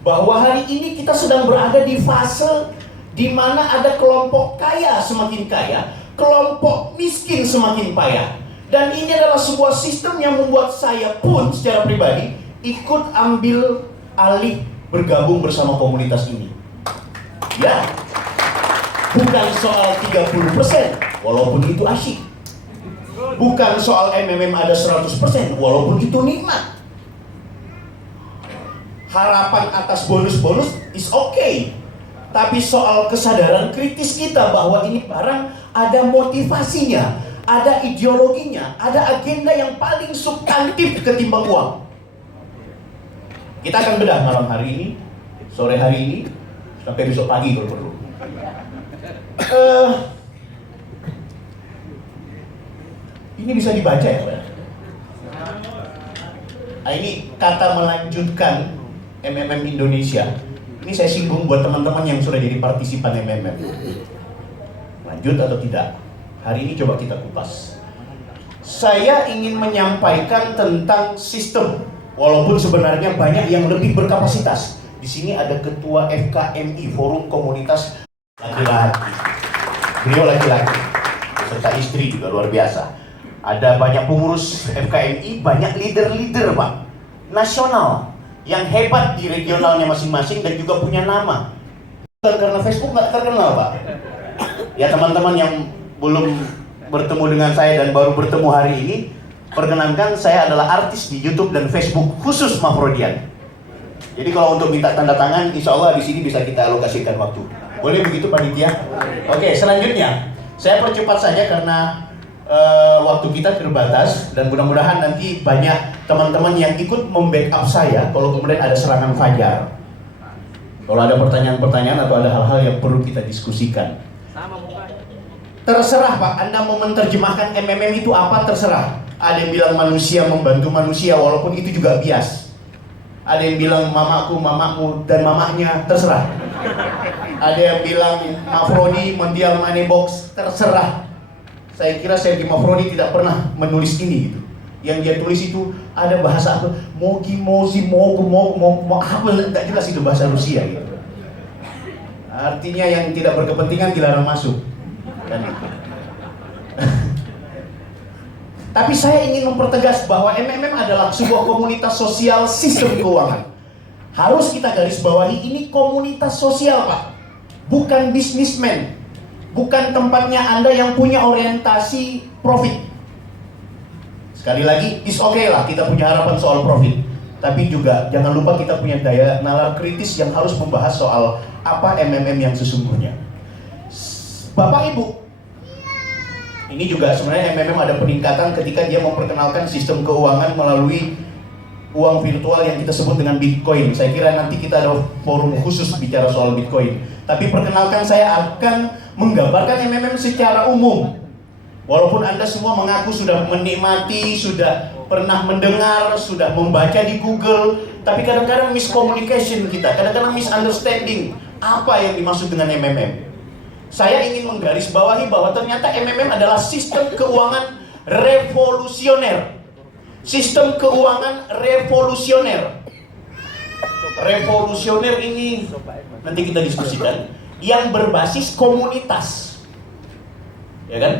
bahwa hari ini kita sedang berada di fase di mana ada kelompok kaya semakin kaya, kelompok miskin semakin payah. Dan ini adalah sebuah sistem yang membuat saya pun secara pribadi ikut ambil alih bergabung bersama komunitas ini. Ya, bukan soal 30%, walaupun itu asyik. Bukan soal MMM ada 100%, walaupun itu nikmat. Harapan atas bonus-bonus is okay. Tapi soal kesadaran kritis kita bahwa ini barang ada motivasinya, ada ideologinya, ada agenda yang paling substantif ketimbang uang. Kita akan bedah malam hari ini, sore hari ini, sampai besok pagi kalau perlu. Ini bisa dibaca ya, Pak? Ini kata melanjutkan MMM Indonesia. Ini saya singgung buat teman-teman yang sudah jadi partisipan MMM. Lanjut atau tidak? Hari ini coba kita kupas. Saya ingin menyampaikan tentang sistem, walaupun sebenarnya banyak yang lebih berkapasitas. Di sini ada ketua FKMI, Forum Komunitas Laki-laki. Beliau laki-laki, serta istri juga luar biasa. Ada banyak pengurus FKMI, banyak leader-leader, Pak, nasional yang hebat di regionalnya masing-masing dan juga punya nama. Karena Facebook nggak terkenal, Pak. Ya, teman-teman yang belum bertemu dengan saya dan baru bertemu hari ini, perkenankan saya adalah artis di YouTube dan Facebook khusus Mafrodian. Jadi kalau untuk minta tanda tangan, insya Allah di sini bisa kita alokasikan waktu. Boleh begitu, panitia? Oke, selanjutnya saya percepat saja karena waktu kita terbatas dan mudah-mudahan nanti banyak teman-teman yang ikut membackup saya kalau kemudian ada serangan fajar. Kalau ada pertanyaan-pertanyaan atau ada hal-hal yang perlu kita diskusikan. Terserah, Pak, Anda mau menerjemahkan MMM itu apa, terserah. Ada yang bilang manusia membantu manusia, walaupun itu juga bias. Ada yang bilang mamaku, mamamu, dan mamahnya, terserah. Ada yang bilang Mafrodi, Mondial Money Box, terserah. Saya kira Sergi Mafrodi tidak pernah menulis ini gitu. Yang dia tulis itu ada bahasa apa? Mogi, mozi, mogo, apa, tidak jelas itu bahasa Rusia gitu. Artinya yang tidak berkepentingan dilarang masuk. Dan tapi saya ingin mempertegas bahwa MMM adalah sebuah komunitas sosial sistem keuangan. Harus kita garis bawahi, ini komunitas sosial, Pak. Bukan bisnismen. Bukan tempatnya Anda yang punya orientasi profit. Sekali lagi, is okay lah kita punya harapan soal profit. Tapi juga jangan lupa kita punya daya nalar kritis yang harus membahas soal apa MMM yang sesungguhnya. Bapak Ibu, ini juga sebenarnya MMM ada peningkatan ketika dia memperkenalkan sistem keuangan melalui uang virtual yang kita sebut dengan Bitcoin. Saya kira nanti kita ada forum khusus bicara soal Bitcoin. Tapi perkenalkan, saya akan menggambarkan MMM secara umum. Walaupun Anda semua mengaku sudah menikmati, sudah pernah mendengar, sudah membaca di Google, tapi kadang-kadang miscommunication kita, kadang-kadang misunderstanding apa yang dimaksud dengan MMM. Saya ingin menggarisbawahi bahwa ternyata MMM adalah sistem keuangan revolusioner. Sistem keuangan revolusioner. Revolusioner ini nanti kita diskusikan, yang berbasis komunitas, ya kan?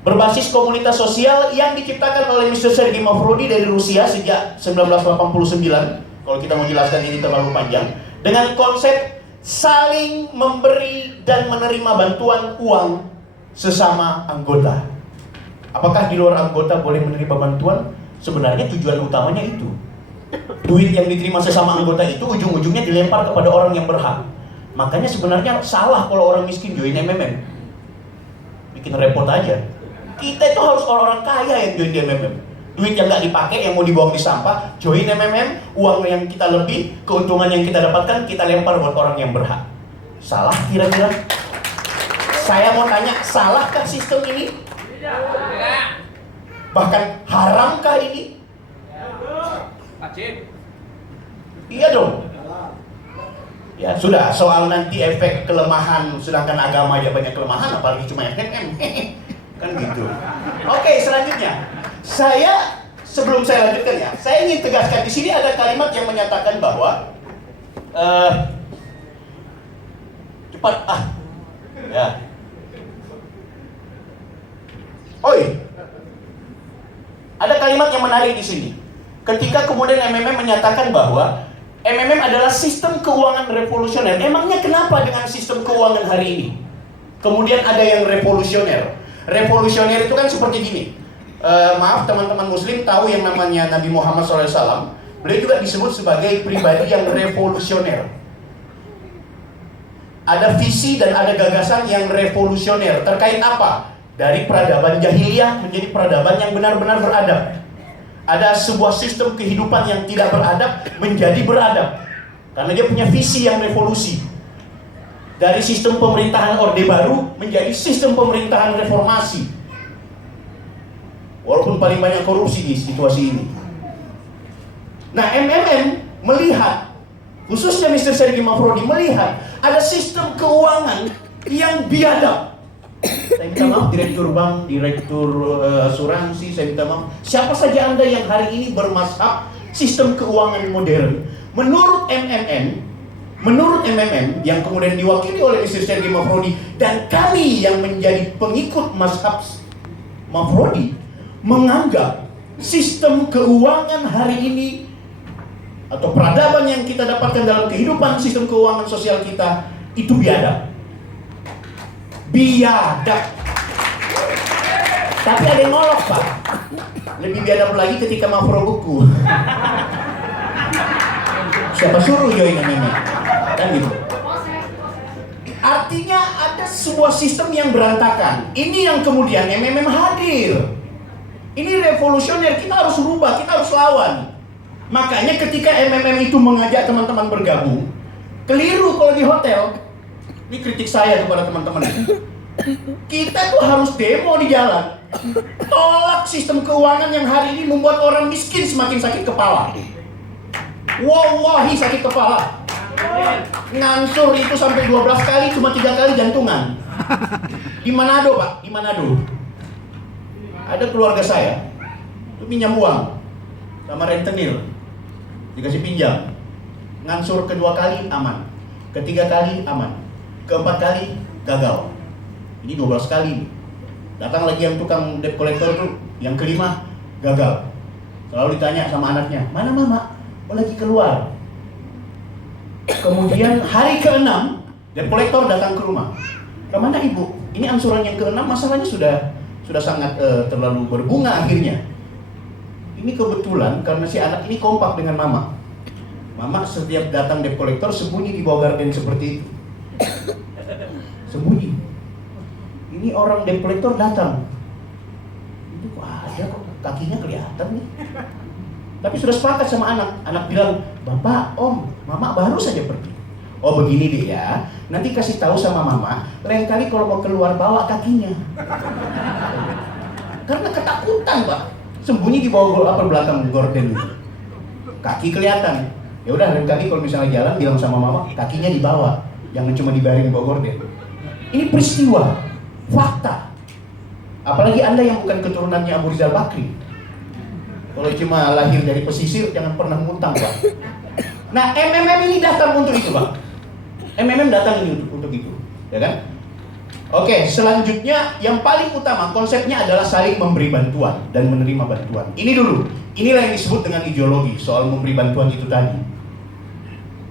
Berbasis komunitas sosial yang diciptakan oleh Mr. Sergei Mafrodi dari Rusia sejak 1989. Kalau kita mau jelaskan ini terlalu panjang, dengan konsep saling memberi dan menerima bantuan uang sesama anggota. Apakah di luar anggota boleh menerima bantuan? Sebenarnya tujuan utamanya itu. Duit yang diterima sesama anggota itu ujung-ujungnya dilempar kepada orang yang berhak. Makanya sebenarnya salah kalau orang miskin join MMM. Bikin repot aja. Kita itu harus orang-orang kaya yang join di MMM. Duit yang nggak dipakai, yang mau dibuang di sampah, join MMM, uang yang kita lebih, keuntungan yang kita dapatkan, kita lempar buat orang yang berhak. Salah kira-kira? Saya mau tanya, salahkah sistem ini? Tidak. Bahkan haramkah ini? Iya dong. Ya sudah, soal nanti efek kelemahan, sedangkan agama aja banyak kelemahan, apalagi cuma MMM. Kan gitu. Oke, selanjutnya. Sebelum saya lanjutkan ya, saya ingin tegaskan di sini ada kalimat yang menyatakan bahwa Cepat ya. Oi, ada kalimat yang menarik di sini. Ketika kemudian MMM menyatakan bahwa MMM adalah sistem keuangan revolusioner. Emangnya kenapa dengan sistem keuangan hari ini kemudian ada yang revolusioner? Revolusioner itu kan seperti gini. Maaf teman-teman muslim tahu yang namanya Nabi Muhammad SAW. Beliau juga disebut sebagai pribadi yang revolusioner. Ada visi dan ada gagasan yang revolusioner. Terkait apa? Dari peradaban jahiliyah menjadi peradaban yang benar-benar beradab. Ada sebuah sistem kehidupan yang tidak beradab menjadi beradab. Karena dia punya visi yang revolusi. Dari sistem pemerintahan Orde Baru menjadi sistem pemerintahan reformasi. Walaupun paling banyak korupsi di situasi ini. Nah, MMM melihat, khususnya Mr. Sergei Mavroди melihat ada sistem keuangan yang biadab. Saya minta maaf direktur bank, direktur asuransi, saya minta maaf. Siapa saja Anda yang hari ini bermazhab sistem keuangan modern, menurut MMM yang kemudian diwakili oleh Mr. Sergei Mavrodi dan kami yang menjadi pengikut mazhab Mavrodi menganggap sistem keuangan hari ini atau peradaban yang kita dapatkan dalam kehidupan sistem keuangan sosial kita itu biadab. Biadab. Tapi ada yang ngolok, Pak. Lebih biadab lagi ketika Mavro buku. Siapa suruh join MMM? Kan gitu. Artinya ada sebuah sistem yang berantakan. Ini yang kemudian MMM hadir. Ini revolusioner, kita harus rubah, kita harus lawan. Makanya ketika MMM itu mengajak teman-teman bergabung, keliru kalau di hotel. Ini kritik saya kepada teman-teman. Kita tuh harus demo di jalan. Tolak sistem keuangan yang hari ini membuat orang miskin semakin sakit kepala. Wallahi sakit kepala. Ngansur itu sampai 12 kali, cuma 3 kali jantungan. Di Manado, Pak, di Manado. Ada keluarga saya, itu pinjam uang sama rentenir. Dikasih pinjam. Ngansur kedua kali aman. Ketiga kali aman. Keempat kali gagal. Ini 12 kali. Datang lagi yang tukang debt collector tuh, yang kelima gagal. Selalu ditanya sama anaknya, mana mama? Oh lagi keluar. Kemudian hari ke-6 debt collector datang ke rumah. Kemana ibu? Ini angsuran yang ke-6, masalahnya sudah sangat terlalu berbunga akhirnya. Ini kebetulan karena si anak ini kompak dengan mama. Mama setiap datang debt collector sembunyi di bawah garden seperti itu. Sembunyi. Ini orang debt collector datang. Itu kok ada kok kakinya kelihatan nih. Tapi sudah sepakat sama anak. Anak bilang, "Bapak, Om, Mama baru saja pergi." "Oh, begini deh ya. Nanti kasih tahu sama Mama, lain kali kalau mau keluar bawa kakinya." Karena ketakutan, Pak. Sembunyi di bawah belakang gorden itu. Kaki kelihatan. Ya udah, lain kali kalau misalnya jalan bilang sama Mama, kakinya dibawa. Jangan cuma dibaring di bawah gorden. Ini peristiwa, fakta. Apalagi Anda yang bukan keturunannya Abu Rizal Bakri. Kalau cuma lahir dari pesisir, jangan pernah ngutang, Pak. Nah, MMM ini datang untuk itu, Pak. MMM datang ini untuk itu, ya kan? Oke, selanjutnya yang paling utama konsepnya adalah saling memberi bantuan dan menerima bantuan. Ini dulu, inilah yang disebut dengan ideologi soal memberi bantuan itu tadi.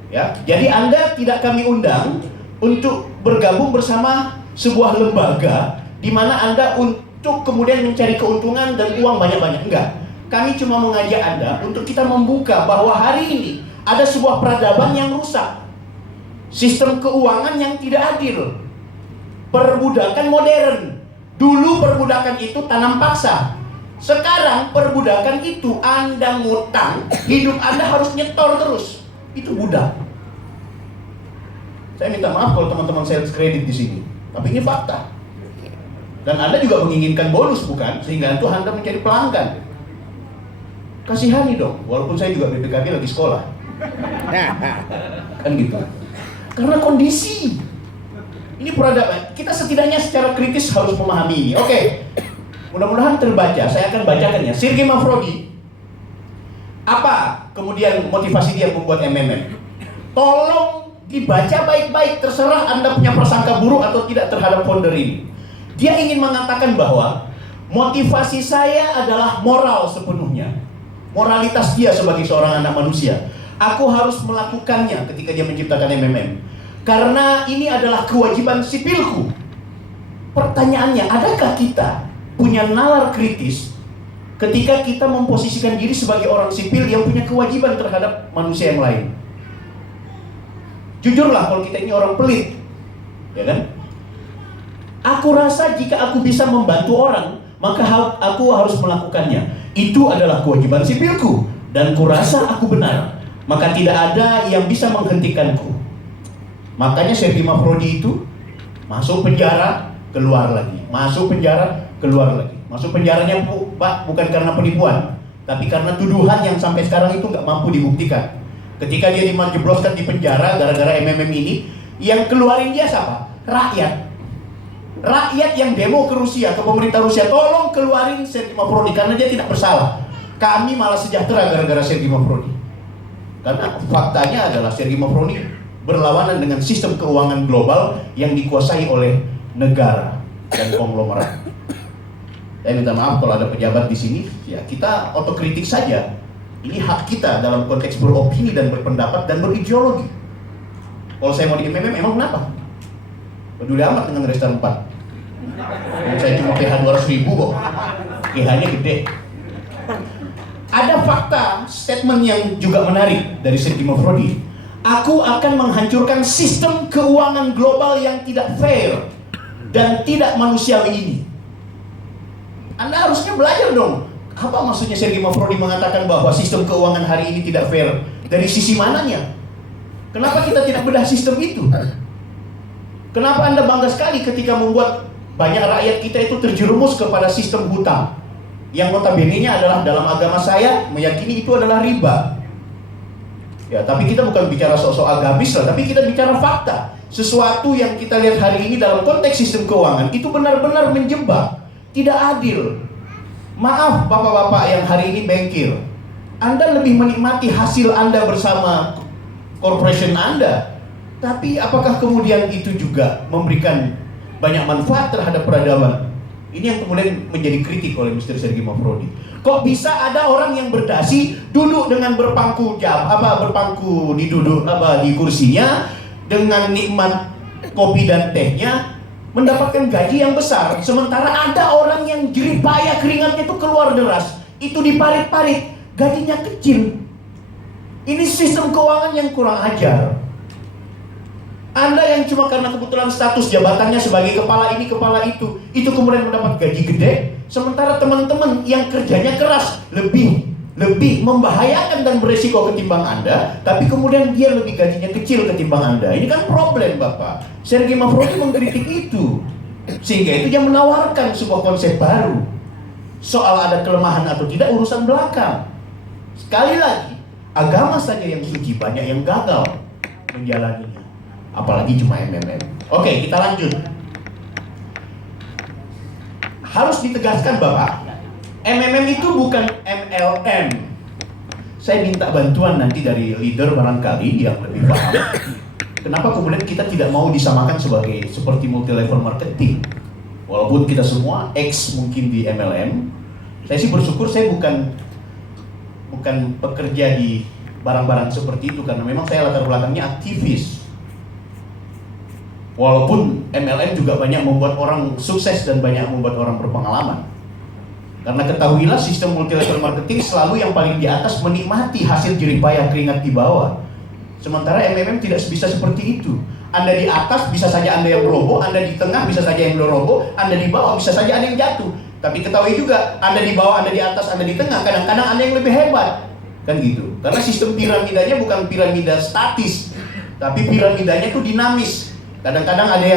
Ya, jadi Anda tidak kami undang untuk bergabung bersama sebuah lembaga di mana Anda untuk kemudian mencari keuntungan dan uang banyak-banyak. Enggak. Kami cuma mengajak Anda untuk kita membuka bahwa hari ini ada sebuah peradaban yang rusak. Sistem keuangan yang tidak adil. Perbudakan modern. Dulu perbudakan itu tanam paksa. Sekarang perbudakan itu Anda ngutang, hidup Anda harus nyetor terus. Itu budak. Saya minta maaf kalau teman-teman sales kredit di sini, tapi ini fakta. Dan Anda juga menginginkan bonus, bukan? Sehingga itu Anda mencari pelanggan. Kasihani dong, walaupun saya juga BPKB lagi sekolah. Kan gitu. Karena kondisi. Ini peradaban. Kita setidaknya secara kritis harus memahami ini. Oke. Mudah-mudahan terbaca. Saya akan bacakan ya. Sergei Mavrodi. Apa kemudian motivasi dia membuat MMM? Tolong dibaca baik-baik, terserah Anda punya prasangka buruk atau tidak terhadap founder ini. Dia ingin mengatakan bahwa motivasi saya adalah moral sepenuhnya. Moralitas dia sebagai seorang anak manusia. Aku harus melakukannya ketika dia menciptakan MMM. Karena ini adalah kewajiban sipilku. Pertanyaannya, adakah kita punya nalar kritis ketika kita memposisikan diri sebagai orang sipil yang punya kewajiban terhadap manusia yang lain? Jujurlah, kalau kita ini orang pelit, ya kan? Aku rasa jika aku bisa membantu orang, maka aku harus melakukannya. Itu adalah kewajiban sipilku, dan kurasa aku benar. Maka tidak ada yang bisa menghentikanku. Makanya Sergei Mavroди itu masuk penjara, keluar lagi. Masuk penjara, keluar lagi. Masuk penjaranya Pak, bukan karena penipuan, tapi karena tuduhan yang sampai sekarang itu nggak mampu dibuktikan. Ketika dia dijebloskan di penjara gara-gara MMM ini, yang keluarin dia siapa? Rakyat. Rakyat yang demo ke Rusia, ke pemerintah Rusia, tolong keluarin Sergei Mavroди karena dia tidak bersalah. Kami malah sejahtera gara-gara Sergei Mavrodi. Karena faktanya adalah Sergei Mavrodi berlawanan dengan sistem keuangan global yang dikuasai oleh negara dan konglomerat. Saya minta maaf kalau ada pejabat di sini, ya kita otokritik saja. Ini hak kita dalam konteks beropini dan berpendapat dan berideologi. Kalau saya mau di MMM, emang kenapa? Peduli amat dengan restoran 4. Saya cuma PH 200.000 kok. PH-nya gede. Ada fakta statement yang juga menarik dari Sergei Mavrodi. Aku akan menghancurkan sistem keuangan global yang tidak fair dan tidak manusiawi ini. Anda harusnya belajar dong. Apa maksudnya Sergei Mavrodi mengatakan bahwa sistem keuangan hari ini tidak fair? Dari sisi mananya? Kenapa kita tidak bedah sistem itu? Kenapa Anda bangga sekali ketika membuat banyak rakyat kita itu terjerumus kepada sistem hutang? Yang notabene-nya adalah dalam agama saya meyakini itu adalah riba. Ya, tapi kita bukan bicara soal agamis lah, tapi kita bicara fakta. Sesuatu yang kita lihat hari ini dalam konteks sistem keuangan itu benar-benar menjebak, tidak adil. Maaf bapak-bapak yang hari ini bengkir, Anda lebih menikmati hasil Anda bersama corporation Anda. Tapi apakah kemudian itu juga memberikan banyak manfaat terhadap peradaban? Ini yang kemudian menjadi kritik oleh Mr. Sergei Mavrodi. Kok bisa ada orang yang berdasi duduk dengan berpangku di kursinya dengan nikmat kopi dan tehnya, mendapatkan gaji yang besar, sementara ada orang yang jerih payah keringatnya itu keluar deras, itu diparit-parit, gajinya kecil. Ini sistem keuangan yang kurang ajar. Anda yang cuma karena kebetulan status jabatannya sebagai kepala ini, kepala itu kemudian mendapat gaji gede, sementara teman-teman yang kerjanya keras lebih membahayakan dan beresiko ketimbang Anda, tapi kemudian dia lebih gajinya kecil ketimbang Anda. Ini kan problem, Bapak. Sergei Mavrodi mengkritik itu, sehingga itu dia menawarkan sebuah konsep baru. Soal ada kelemahan atau tidak urusan belakang. Sekali lagi, agama saja yang suci, banyak yang gagal menjalaninya. Apalagi cuma MMM. Oke, kita lanjut. Harus ditegaskan Bapak, MMM itu bukan MLM. Saya minta bantuan nanti dari leader barangkali yang lebih paham. Kenapa kemudian kita tidak mau disamakan seperti multi level marketing? Walaupun kita semua X mungkin di MLM. Saya sih bersyukur saya bukan pekerja di barang-barang seperti itu, karena memang saya latar belakangnya aktivis. Walaupun MLM juga banyak membuat orang sukses dan banyak membuat orang berpengalaman. Karena ketahuilah sistem multi level marketing selalu yang paling di atas menikmati hasil jerih payah keringat di bawah. Sementara MLM tidak bisa seperti itu. Anda di atas bisa saja Anda yang roboh, Anda di tengah bisa saja yang roboh, Anda di bawah bisa saja Anda yang jatuh. Tapi ketahui juga, Anda di bawah, Anda di atas, Anda di tengah, kadang-kadang Anda yang lebih hebat. Kan gitu. Karena sistem piramidanya bukan piramida statis, tapi piramidanya itu dinamis. Kadang-kadang ada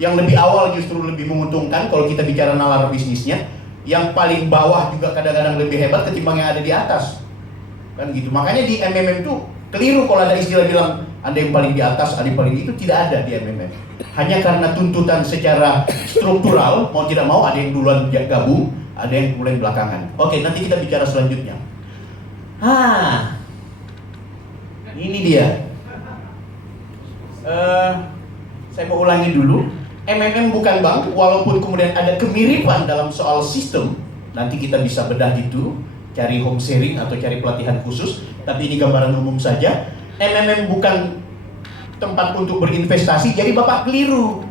yang lebih awal justru lebih menguntungkan kalau kita bicara nalar bisnisnya. Yang paling bawah juga kadang-kadang lebih hebat ketimbang yang ada di atas. Kan gitu. Makanya di MMM itu keliru kalau ada istilah bilang Anda yang paling di atas, Anda yang paling itu tidak ada di MMM. Hanya karena tuntutan secara struktural, mau tidak mau ada yang duluan gabung, ada yang kemudian belakangan. Oke, nanti kita bicara selanjutnya. Ini dia. Saya mau ulangi dulu. MMM bukan bank, walaupun kemudian ada kemiripan dalam soal sistem. Nanti kita bisa bedah itu, cari home sharing atau cari pelatihan khusus. Tapi ini gambaran umum saja. MMM bukan tempat untuk berinvestasi, jadi Bapak keliru.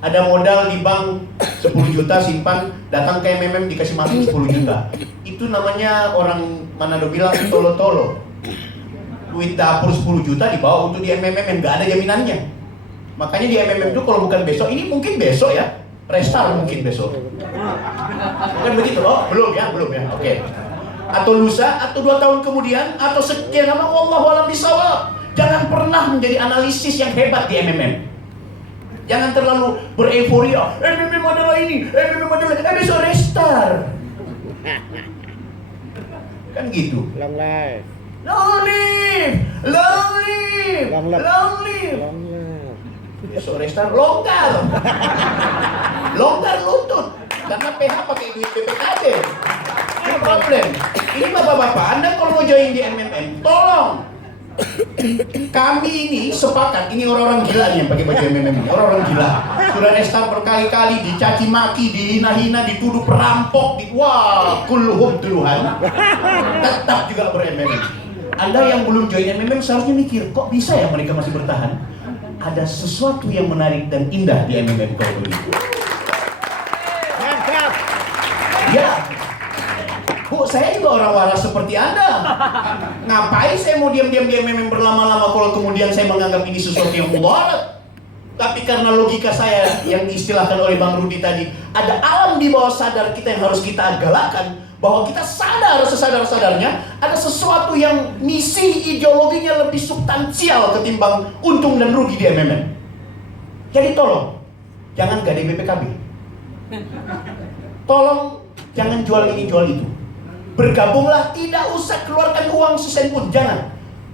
Ada modal di bank 10 juta simpan, datang ke MMM dikasih masuk 10 juta. Itu namanya orang Manado bilang tolo-tolo. Duit dapur 10 juta dibawa untuk di MMM yang nggak ada jaminannya. Makanya di MMM itu kalau bukan besok, ini mungkin besok ya, restart mungkin besok. Bukan begitu loh? Belum ya, oke. Atau lusa, atau 2 tahun kemudian, atau sekian lama, wallahu a'lam bishawab. Jangan pernah menjadi analisis yang hebat di MMM. Jangan terlalu bereforia. MMM adalah ini, MMM adalah besok restart. Kan gitu. Long life. Long live, long live, Long life. long live. Long life. Besok restart longgar. Longgar lutut. Karena PH pakai duit BPKB. Ini problem. Ini bapak-bapak, Anda kalau mau join di MMM, tolong. Kami ini sepakat, ini orang-orang gila nih yang pakai baju MMM ini, orang-orang gila. Sudah restart berkali-kali, dicaci maki, dihina-hina, dituduh perampok, wah, kulluhum duluhan. Tetap juga ber-MMM. Anda yang belum join MMM seharusnya mikir, kok bisa ya mereka masih bertahan? Ada sesuatu yang menarik dan indah di MMM kalau begitu. Mantap. Ya, Bu, saya juga orang waras seperti Anda. Ngapain saya mau diam-diam di MMM berlama-lama kalau kemudian saya menganggap ini sesuatu yang mudarat? Tapi karena logika saya yang diistilahkan oleh Bang Rudi tadi, ada alam di bawah sadar kita yang harus kita galakkan, bahwa kita sadar sesadar-sadarnya ada sesuatu yang misi ideologinya lebih substansial ketimbang untung dan rugi di MMM. Jadi tolong, jangan gade BPKB. Tolong, jangan jual ini jual itu. Bergabunglah, tidak usah keluarkan uang sesen pun, jangan.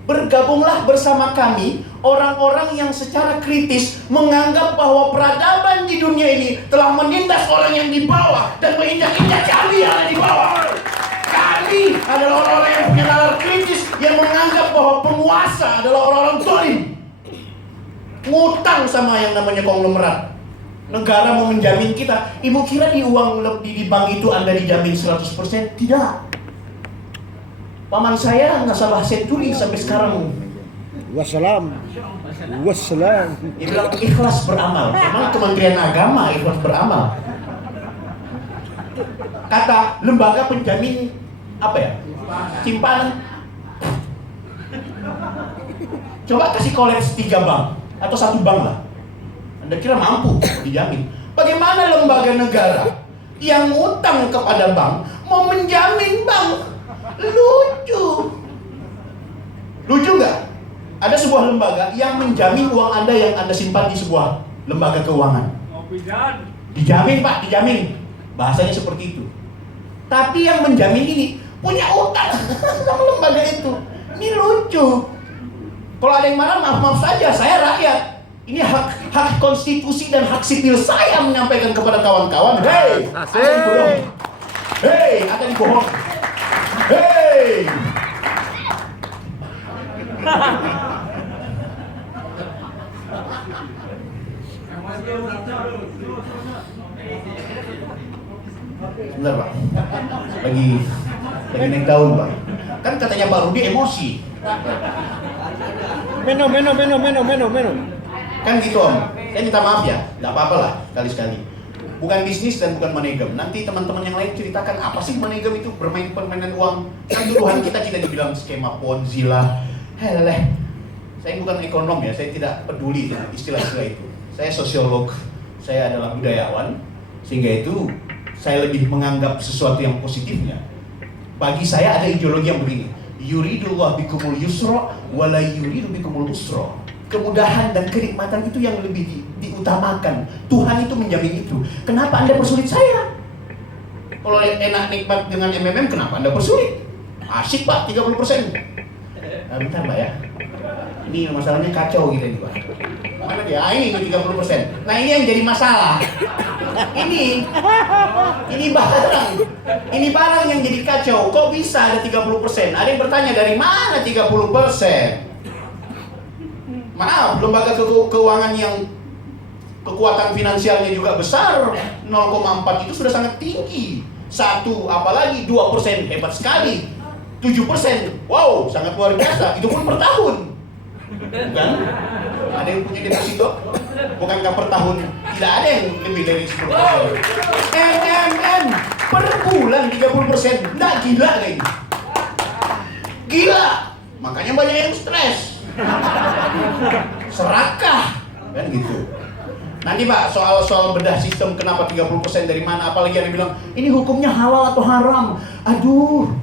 Bergabunglah bersama kami, orang-orang yang secara kritis menganggap bahwa peradaban di dunia ini telah menindas orang yang di bawah dan menginjak-injak kami yang ada di bawah. Kami adalah orang-orang yang punya nalar kritis yang menganggap bahwa penguasa adalah orang-orang zalim. Ngutang sama yang namanya konglomerat. Negara mau menjamin kita. Ibu kira di uang lebih di bank itu Anda dijamin 100%? Tidak. Paman saya nasabah Century sampai sekarang. Wassalam. Wassalam. Dia bilang ikhlas beramal. Memang Kementerian Agama ikhlas beramal. Kata lembaga penjamin apa ya? Simpanan. Coba kasih koleks 3 bank atau 1 bank lah. Anda kira mampu dijamin? Bagaimana lembaga negara yang utang kepada bank mau menjamin bank? Lucu. Lucu nggak? Ada sebuah lembaga yang menjamin uang Anda yang Anda simpan di sebuah lembaga keuangan. Dijamin Pak, dijamin. Bahasanya seperti itu. Tapi yang menjamin ini punya utang sama lembaga itu. Ini lucu. Kalau ada yang marah, maaf saja, saya rakyat. Ini hak konstitusi dan hak sipil saya menyampaikan kepada kawan-kawan. Hei, akan dibohong. Hei. Sebentar Pak, lagi naik daun Pak. Kan katanya Pak Rudi emosi. Minum. Kan gitu Om, saya minta maaf ya, nggak apa-apa lah sekali-sekali. Bukan bisnis dan bukan manegem. Nanti teman-teman yang lain ceritakan apa sih manegem itu, bermain permainan uang. Kan tuduhan kita dibilang skema Ponzi lah. Heleh, saya bukan ekonom ya, saya tidak peduli dengan istilah-istilah itu. Saya sosiolog, saya adalah budayawan, sehingga itu saya lebih menganggap sesuatu yang positifnya. Bagi saya ada ideologi yang begini, yuridullah bikumul yusra wala yuridu bikumul usra. Kemudahan dan kenikmatan itu yang lebih diutamakan. Tuhan itu menjamin itu. Kenapa Anda persulit saya? Kalau enak nikmat dengan MMM, kenapa Anda persulit? Asik Pak, 30%. Nah, bentar Pak ya. Ini masalahnya kacau gitu nih Pak. Mana dia? Ini 30%. Nah ini yang jadi masalah. Ini barang yang jadi kacau. Kok bisa ada 30%? Ada yang bertanya, dari mana 30%? Maaf, lembaga keuangan yang kekuatan finansialnya juga besar, 0,4 itu sudah sangat tinggi. 1, apalagi 2% hebat sekali. 7%, wow, sangat luar biasa. Itu pun per tahun. Bukan? Ada yang punya deposito? Bukankah per tahun tidak ada yang lebih dari 10%? Per bulan 30%. Nggak gila kayaknya. Gila. Makanya banyak yang stres. Serakah. Kan gitu. Nanti Pak, soal bedah sistem kenapa 30% dari mana, apalagi ada yang bilang ini hukumnya halal atau haram. Aduh,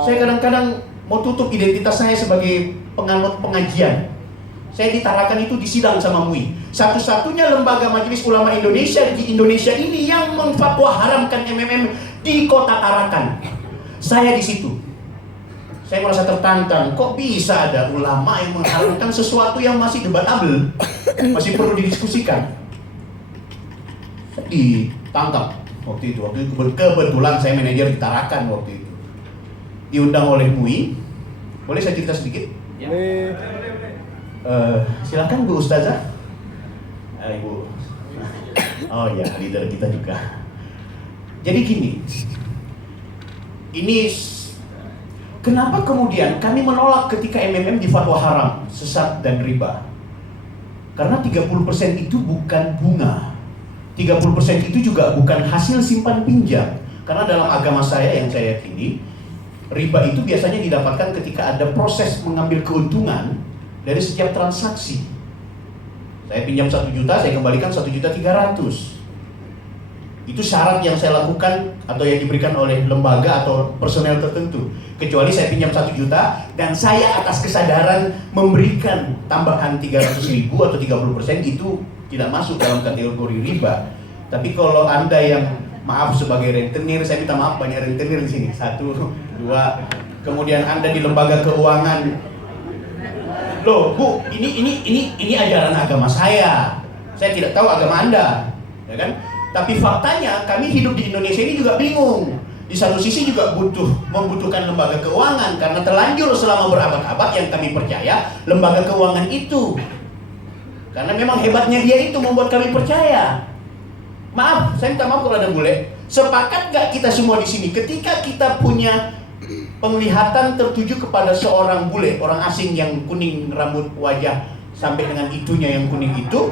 saya kadang-kadang mau tutup identitas saya sebagai penganut pengajian. Saya ditarakan itu di sidang sama MUI. Satu-satunya lembaga Majelis Ulama Indonesia di Indonesia ini yang memfatwa haramkan MMM di Kota Tarakan. Saya di situ. Saya merasa tertantang, kok bisa ada ulama yang mengharamkan sesuatu yang masih debatable, masih perlu didiskusikan. Saya ditangkap waktu itu kebetulan saya manajer di Tarakan waktu itu. Diundang oleh MUI. Boleh saya cerita sedikit? Ya. Silakan Bu Ustazah. Ibu. Oh ya, leader kita juga. Jadi gini. Ini kenapa kemudian kami menolak ketika MMM difatwa haram, sesat dan riba? Karena 30% itu bukan bunga. 30% itu juga bukan hasil simpan pinjam. Karena dalam agama saya yang saya yakini, riba itu biasanya didapatkan ketika ada proses mengambil keuntungan dari setiap transaksi. Saya pinjam 1 juta, saya kembalikan 1.300.000. Itu syarat yang saya lakukan atau yang diberikan oleh lembaga atau personel tertentu. Kecuali saya pinjam 1 juta dan saya atas kesadaran memberikan tambahan 300.000 atau 30%, itu tidak masuk dalam kategori riba. Tapi kalau Anda yang maaf sebagai rentenir, saya minta maaf banyak rentenir di sini. 1, 2, kemudian Anda di lembaga keuangan. Loh, Bu, ini ajaran agama saya. Saya tidak tahu agama Anda, ya kan? Tapi faktanya kami hidup di Indonesia ini juga bingung. Di satu sisi juga membutuhkan lembaga keuangan karena terlanjur selama berabad-abad yang kami percaya lembaga keuangan itu. Karena memang hebatnya dia itu membuat kami percaya. Maaf, saya minta maaf kalau ada bule. Sepakat gak kita semua di sini ketika kita punya penglihatan tertuju kepada seorang bule, orang asing yang kuning rambut wajah sampai dengan itunya yang kuning itu,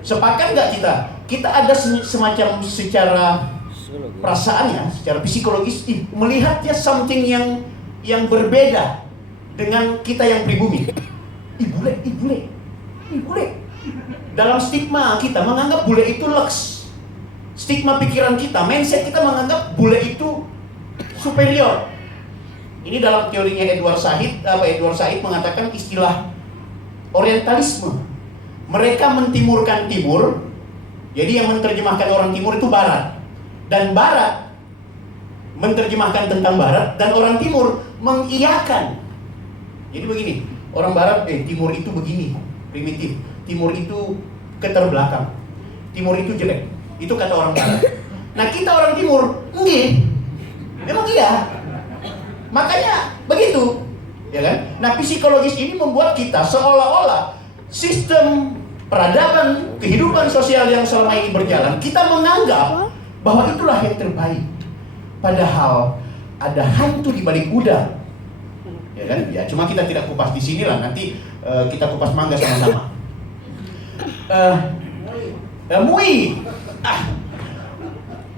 sepakat gak kita ada semacam secara perasaannya, secara psikologis melihatnya something yang berbeda dengan kita yang pribumi. Bule. Dalam stigma kita menganggap bule itu lux. Stigma pikiran kita, mindset kita menganggap bule itu superior. Ini dalam teorinya Edward Said mengatakan istilah orientalisme. Mereka mentimurkan timur, jadi yang menerjemahkan orang timur itu barat. Dan barat menerjemahkan tentang barat, dan orang timur mengiyakan. Jadi begini, orang barat, timur itu begini, primitif. Timur itu keterbelakang. Timur itu jelek. Itu kata orang barat. Nah kita orang timur, enggak. Memang iya. Makanya begitu, ya kan? Nah psikologis ini membuat kita seolah-olah sistem peradaban, kehidupan sosial yang selama ini berjalan, kita menganggap bahwa itulah yang terbaik. Padahal ada hantu di balik udang, ya kan? Ya cuma kita tidak kupas di sini lah. Nanti kita kupas mangga sama-sama. MUI,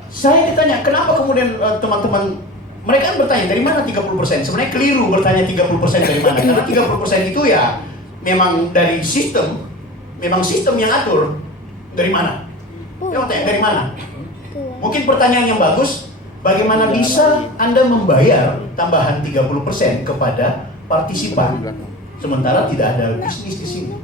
saya ditanya kenapa kemudian teman-teman mereka kan bertanya dari mana 30%? Sebenarnya keliru bertanya 30% dari mana. Karena 30% itu ya memang dari sistem. Memang sistem yang atur. Dari mana? Yang tanya dari mana? Mungkin pertanyaan yang bagus, bagaimana bisa Anda membayar tambahan 30% kepada partisipan sementara tidak ada bisnis di sini?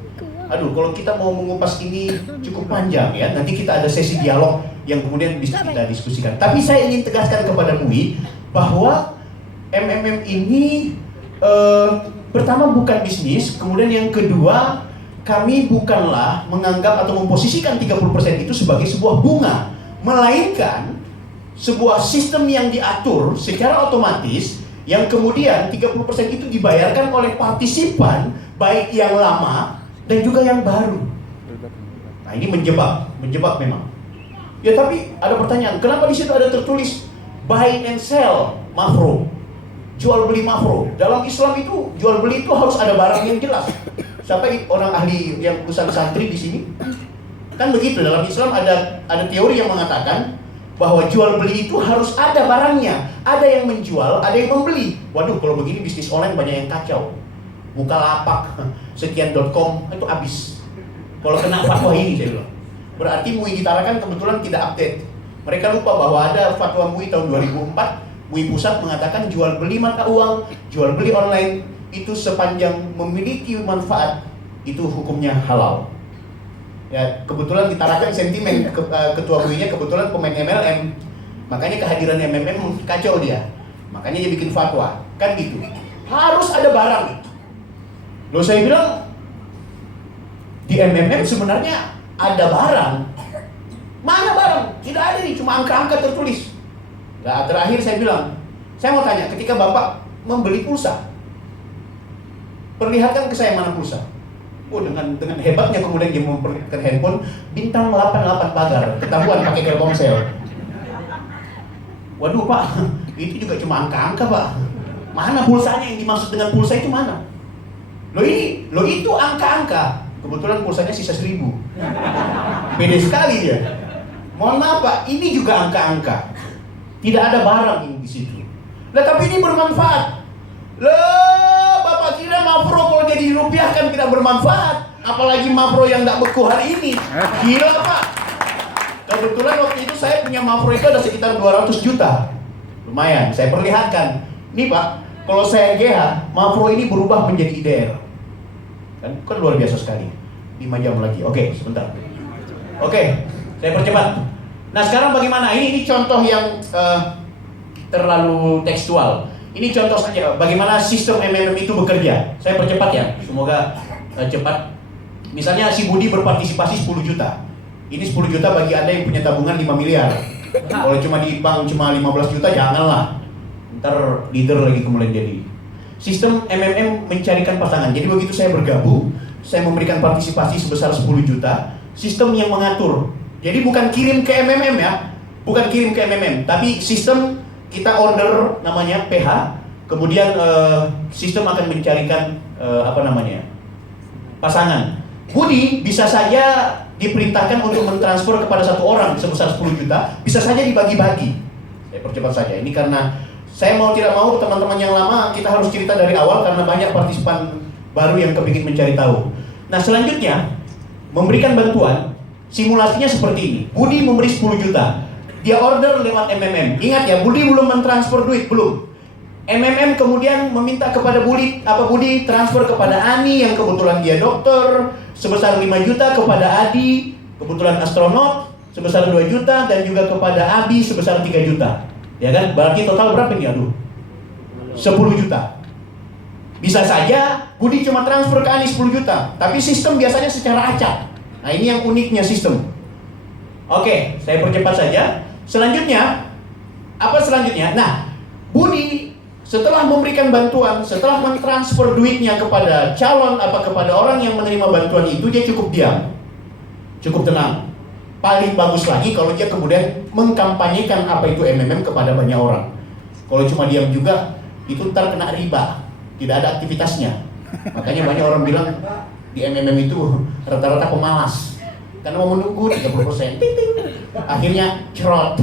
Aduh, kalau kita mau mengupas ini cukup panjang ya. Nanti kita ada sesi dialog yang kemudian bisa kita diskusikan. Tapi saya ingin tegaskan kepada MUI bahwa MMM ini pertama bukan bisnis, kemudian yang kedua kami bukanlah menganggap atau memposisikan 30% itu sebagai sebuah bunga, melainkan sebuah sistem yang diatur secara otomatis yang kemudian 30% itu dibayarkan oleh partisipan baik yang lama dan juga yang baru. Nah ini menjebak memang. Ya tapi ada pertanyaan, kenapa di situ ada tertulis buy and sell makro, jual beli makro? Dalam Islam itu jual beli itu harus ada barang yang jelas. Sampai orang ahli yang urusan santri di sini kan begitu. Dalam Islam ada teori yang mengatakan bahwa jual beli itu harus ada barangnya, ada yang menjual, ada yang membeli. Waduh, kalau begini bisnis online banyak yang kacau. Bukalapak, sekian.com itu habis. Kalau kena fatwa ini saya bilang, berarti MUI di Tarakan kebetulan tidak update. Mereka lupa bahwa ada fatwa MUI tahun 2004, MUI pusat mengatakan jual beli mata uang, jual beli online itu sepanjang memiliki manfaat itu hukumnya halal. Ya kebetulan di Tarakan sentimen ketua MUI-nya kebetulan pemain MLM, makanya kehadiran MLM kacau dia, makanya dia bikin fatwa kan gitu. Harus ada barang. Loh saya bilang di MMM sebenarnya ada barang. Mana barang? Tidak ada nih, cuma angka-angka tertulis. Nah, terakhir saya bilang, saya mau tanya, ketika Bapak membeli pulsa, perlihatkan ke saya mana pulsa. Oh, dengan hebatnya kemudian dia memperlihatkan handphone bintang 88 pagar, ketahuan pakai Telkomsel. Waduh Pak, itu juga cuma angka-angka Pak. Mana pulsanya yang dimaksud dengan pulsa itu mana? Loh itu angka-angka. Kebetulan pulsanya sisa 1.000. Pede sekali dia. Mohon maaf Pak, ini juga angka-angka. Tidak ada barang di situ. Nah tapi ini bermanfaat. Loh, Bapak kira Mafro kalau jadi dirupiahkan tidak bermanfaat? Apalagi Mafro yang tidak beku hari ini. Gila Pak. Kebetulan waktu itu saya punya Mafro itu ada sekitar 200 juta. Lumayan, saya perlihatkan. Nih Pak, kalau saya GH, Mafro ini berubah menjadi IDR. Kan luar biasa sekali. 5 jam lagi. Oke, sebentar. Oke, saya percepat. Nah sekarang bagaimana? Ini contoh yang terlalu tekstual. Ini contoh saja bagaimana sistem MMM itu bekerja. Saya percepat ya, semoga cepat. Misalnya si Budi berpartisipasi 10 juta. Ini 10 juta bagi Anda yang punya tabungan 5 miliar. Kalau cuma di bank cuma 15 juta, janganlah. Ntar leader lagi kemudian jadi. Sistem MMM mencarikan pasangan. Jadi begitu saya bergabung, saya memberikan partisipasi sebesar 10 juta. Sistem yang mengatur. Jadi bukan kirim ke MMM ya, bukan kirim ke MMM, tapi sistem kita order namanya PH. Kemudian sistem akan mencarikan pasangan. Budi bisa saja diperintahkan untuk mentransfer kepada satu orang sebesar 10 juta, bisa saja dibagi-bagi. Saya percepat saja. Ini karena saya mau tidak mau teman-teman yang lama kita harus cerita dari awal karena banyak partisipan baru yang kepingin mencari tahu. Nah selanjutnya memberikan bantuan, simulasinya seperti ini. Budi memberi 10 juta, dia order lewat MMM. Ingat ya, Budi belum mentransfer duit, belum. MMM kemudian meminta kepada Budi transfer kepada Ani yang kebetulan dia dokter sebesar 5 juta, kepada Adi kebetulan astronot sebesar 2 juta, dan juga kepada Abi sebesar 3 juta. Ya kan? Berarti total berapa nih? 10 juta. Bisa saja Budi cuma transfer ke Ani 10 juta, tapi sistem biasanya secara acak. Nah ini yang uniknya sistem. Oke, saya percepat saja. Selanjutnya, apa selanjutnya? Nah, Budi setelah memberikan bantuan, setelah mentransfer duitnya kepada calon kepada orang yang menerima bantuan itu, dia cukup diam, cukup tenang. Paling bagus lagi kalau dia kemudian mengkampanyekan apa itu MMM kepada banyak orang. Kalau cuma diam juga, itu ntar kena riba, tidak ada aktivitasnya. Makanya banyak orang bilang di MMM itu rata-rata pemalas, karena mau menunggu 30%, akhirnya cerot.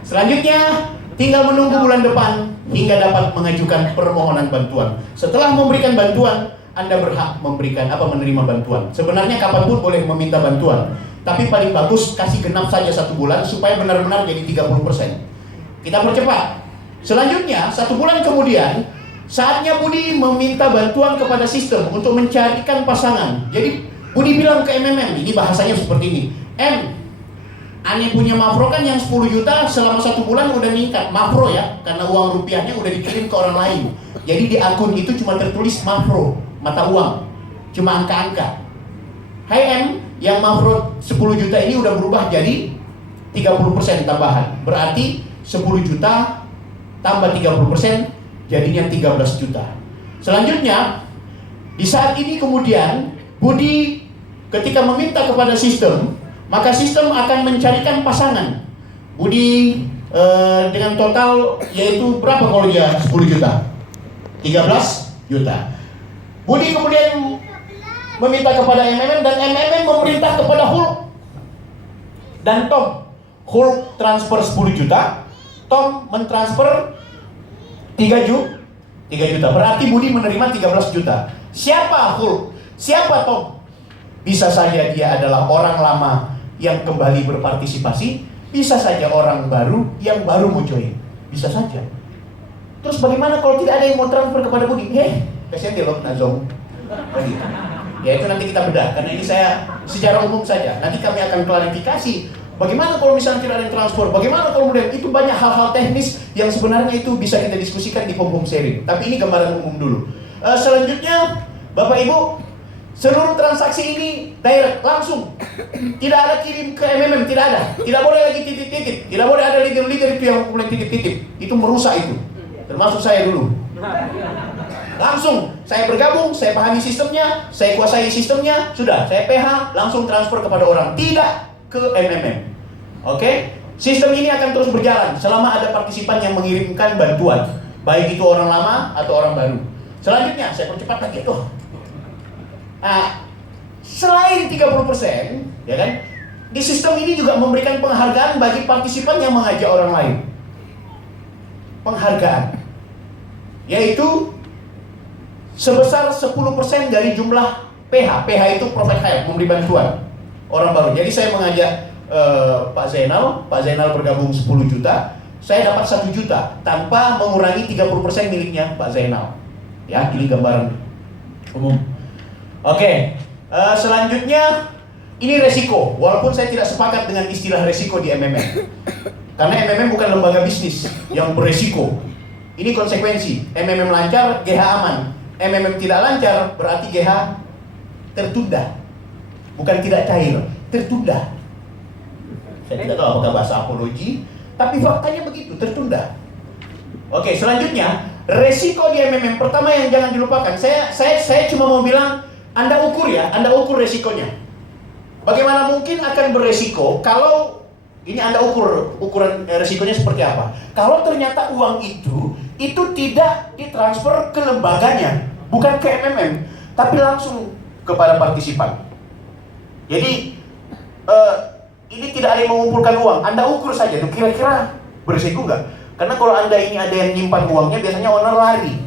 Selanjutnya tinggal menunggu bulan depan hingga dapat mengajukan permohonan bantuan. Setelah memberikan bantuan, Anda berhak menerima bantuan. Sebenarnya kapanpun boleh meminta bantuan, tapi paling bagus kasih genap saja 1 bulan supaya benar-benar jadi 30%. Kita percepat. Selanjutnya 1 bulan kemudian, saatnya Budi meminta bantuan kepada sistem untuk mencarikan pasangan. Jadi Budi bilang ke MMM, ini bahasanya seperti ini. Ane punya Mafro kan yang 10 juta selama 1 bulan udah meningkat. Mafro ya, karena uang rupiahnya udah dikirim ke orang lain. Jadi di akun itu cuma tertulis Mafro, mata uang, cuma angka-angka. Hai M, yang Mafro 10 juta ini udah berubah jadi 30% tambahan. Berarti 10 juta tambah 30% jadinya 13 juta. Selanjutnya, di saat ini kemudian Budi ketika meminta kepada sistem, maka sistem akan mencarikan pasangan. Budi dengan total yaitu berapa kalau dia 10 juta? 13 juta. Budi kemudian meminta kepada MMM dan MMM memerintah kepada Hulk dan Tom. Hulk transfer 10 juta, Tom mentransfer 3 juta. Berarti Budi menerima 13 juta. Siapa Hulk? Siapa Tom? Bisa saja dia adalah orang lama yang kembali berpartisipasi, bisa saja orang baru yang baru mau join. Bisa saja. Terus bagaimana kalau tidak ada yang mau transfer kepada Budi? Kasihan dia loh, Nazom. Begitu. Ya itu nanti kita bedah, karena ini saya secara umum saja. Nanti kami akan klarifikasi bagaimana kalau misalnya tidak ada yang transfer, bagaimana kalau kemudian itu banyak hal-hal teknis yang sebenarnya itu bisa kita diskusikan di pom-pom sharing. Tapi ini gambaran umum dulu. Selanjutnya, Bapak Ibu, seluruh transaksi ini direct, langsung. Tidak ada kirim ke MMM, tidak ada. Tidak boleh lagi titip-titip. Tidak boleh ada leader-leader itu yang mulai titip-titip. Itu merusak itu. Termasuk saya dulu. Langsung, saya bergabung, saya pahami sistemnya, saya kuasai sistemnya, sudah, saya PH, langsung transfer kepada orang, tidak ke MMM. Oke? Sistem ini akan terus berjalan selama ada partisipan yang mengirimkan bantuan, baik itu orang lama atau orang baru. Selanjutnya, saya percepat lagi. Selain 30%, ya kan? Di sistem ini juga memberikan penghargaan bagi partisipan yang mengajak orang lain. Penghargaan. Yaitu sebesar 10% dari jumlah PH. PH itu profit hire, memberi bantuan orang baru. Jadi saya mengajak Pak Zainal bergabung 10 juta, saya dapat 1 juta tanpa mengurangi 30% miliknya Pak Zainal. Ya, ini gambaran umum. Oke, selanjutnya ini resiko. Walaupun saya tidak sepakat dengan istilah resiko di MMM, karena MMM bukan lembaga bisnis yang beresiko. Ini konsekuensi. MMM lancar, GH aman. MMM tidak lancar, berarti GH tertunda. Bukan tidak cair, tertunda. Saya tidak tahu apakah bahasa apologi, tapi faktanya begitu, tertunda. Oke, selanjutnya, resiko di MMM. Pertama yang jangan dilupakan, saya cuma mau bilang, Anda ukur ya, Anda ukur resikonya. Bagaimana mungkin akan beresiko kalau, ini Anda ukuran resikonya seperti apa? Kalau ternyata uang itu tidak ditransfer ke lembaganya, bukan ke MMM, tapi langsung kepada partisipan. Jadi ini tidak ada yang mengumpulkan uang. Anda ukur saja tuh kira-kira berisiko nggak? Karena kalau Anda ini ada yang nyimpan uangnya, biasanya owner lari.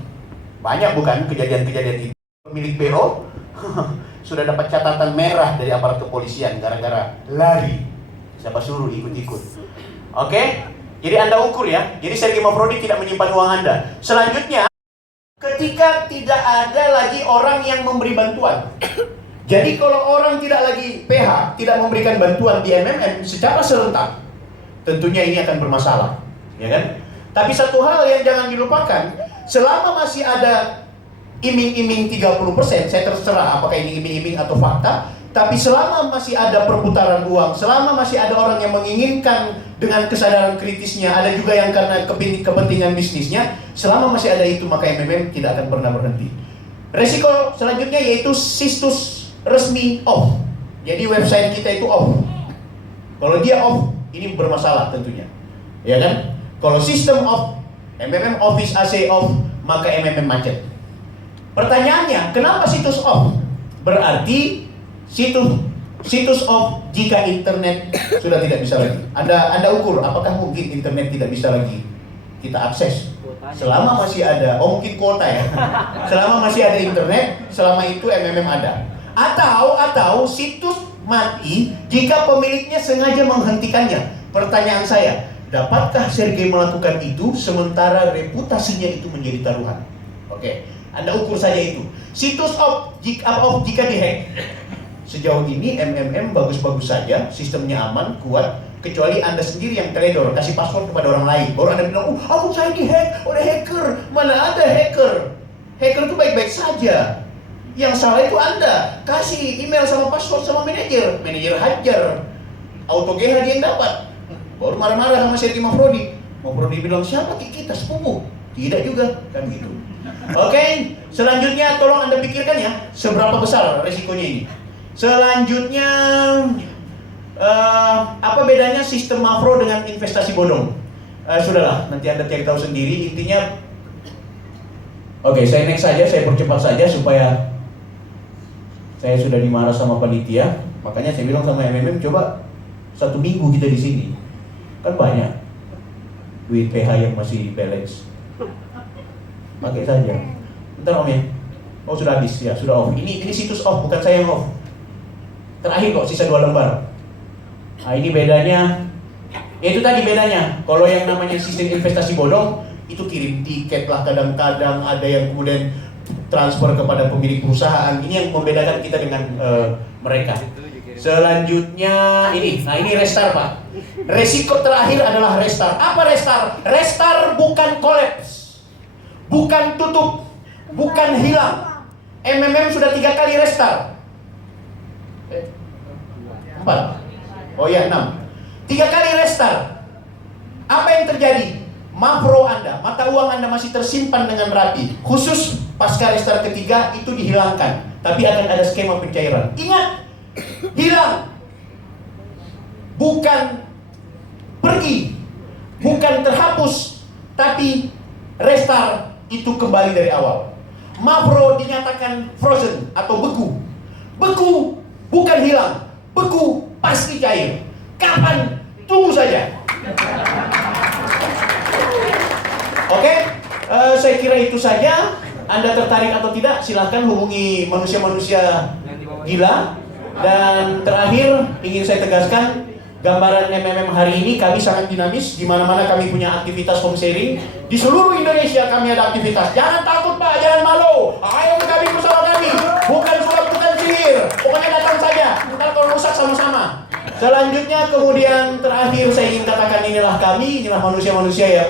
Banyak bukan kejadian-kejadian itu. Pemilik BO sudah dapat catatan merah dari aparat kepolisian gara-gara lari. Siapa suruh ikut-ikut? Oke? Jadi Anda ukur ya. Jadi Sergei Mafrodi tidak menyimpan uang Anda. Selanjutnya, ketika tidak ada lagi orang yang memberi bantuan. Jadi kalau orang tidak lagi PH, tidak memberikan bantuan di MMM secara serentak, tentunya ini akan bermasalah, ya kan? Tapi satu hal yang jangan dilupakan, selama masih ada iming-iming 30%, saya terserah apakah ini iming-iming atau fakta, tapi selama masih ada perputaran uang, selama masih ada orang yang menginginkan dengan kesadaran kritisnya, ada juga yang karena kepentingan bisnisnya, selama masih ada itu, maka MMM tidak akan pernah berhenti. Resiko selanjutnya yaitu situs resmi off. Jadi website kita itu off. Kalau dia off, ini bermasalah tentunya. Ya kan? Kalau sistem off, MMM Office AC off, maka MMM macet. Pertanyaannya, kenapa situs off? Berarti situs off jika internet sudah tidak bisa lagi. Anda ukur apakah mungkin internet tidak bisa lagi kita akses. Selama masih ada, mungkin kuota ya. Selama masih ada internet, selama itu MMM ada. Atau situs mati jika pemiliknya sengaja menghentikannya. Pertanyaan saya, dapatkah Sergei melakukan itu sementara reputasinya itu menjadi taruhan? Oke, Anda ukur saja itu. Situs off jika dihack. Sejauh ini MMM bagus-bagus saja, sistemnya aman, kuat, kecuali Anda sendiri yang teledor, kasih password kepada orang lain. Baru Anda bilang, akun saya dihack oleh hacker. Mana ada hacker? Hacker itu baik-baik saja. Yang salah itu Anda kasih email sama password sama manajer hajar, auto GH dia yang dapat. Baru marah-marah sama Sergei Mafrodi bilang, siapa kita sepupu? Tidak juga, kan gitu. Oke, selanjutnya tolong Anda pikirkan ya, seberapa besar resikonya ini. Selanjutnya, apa bedanya sistem makro dengan investasi bodong? Sudahlah, nanti Anda cari tahu sendiri. Intinya, oke, saya next saja, saya percepat saja supaya saya sudah dimarah sama panitia. Makanya saya bilang sama MMM, coba 1 minggu kita di sini, kan banyak duit PH yang masih balance. Pakai saja. Bentar Om ya. Oh sudah habis ya, sudah off. Ini situs off, bukan saya yang off. Terakhir kok, sisa 2 lembar. Nah ini bedanya. Ya itu tadi bedanya. Kalau yang namanya sistem investasi bodong, itu kirim tiket lah kadang-kadang, ada yang kemudian transfer kepada pemilik perusahaan. Ini yang membedakan kita dengan mereka. Selanjutnya ini, nah ini restart Pak. Resiko terakhir adalah restart. Apa restart? Restart bukan collapse, bukan tutup, bukan hilang. MMM sudah 3 kali restart. 4. Oh ya 6. 3 kali restart. Apa yang terjadi? Makro Anda, mata uang Anda masih tersimpan dengan rapi. Khusus pasca restart ketiga itu dihilangkan. Tapi akan ada skema pencairan. Ingat, hilang bukan pergi, bukan terhapus, tapi restart itu kembali dari awal. Makro dinyatakan frozen atau beku. Beku bukan hilang, beku pasti cair. Kapan? Tunggu saja. Oke, saya kira itu saja. Anda tertarik atau tidak, silahkan hubungi manusia-manusia gila. Dan terakhir, ingin saya tegaskan, gambaran MMM hari ini kami sangat dinamis. Di mana-mana kami punya aktivitas home sharing. Di seluruh Indonesia kami ada aktivitas. Jangan takut Pak, jangan malu. Ayo kami bersama kami. Bukan sulap, bukan sihir. Pokoknya datang saja. Ntar kalau rusak sama-sama. Selanjutnya kemudian terakhir saya ingin katakan inilah kami, inilah manusia-manusia yang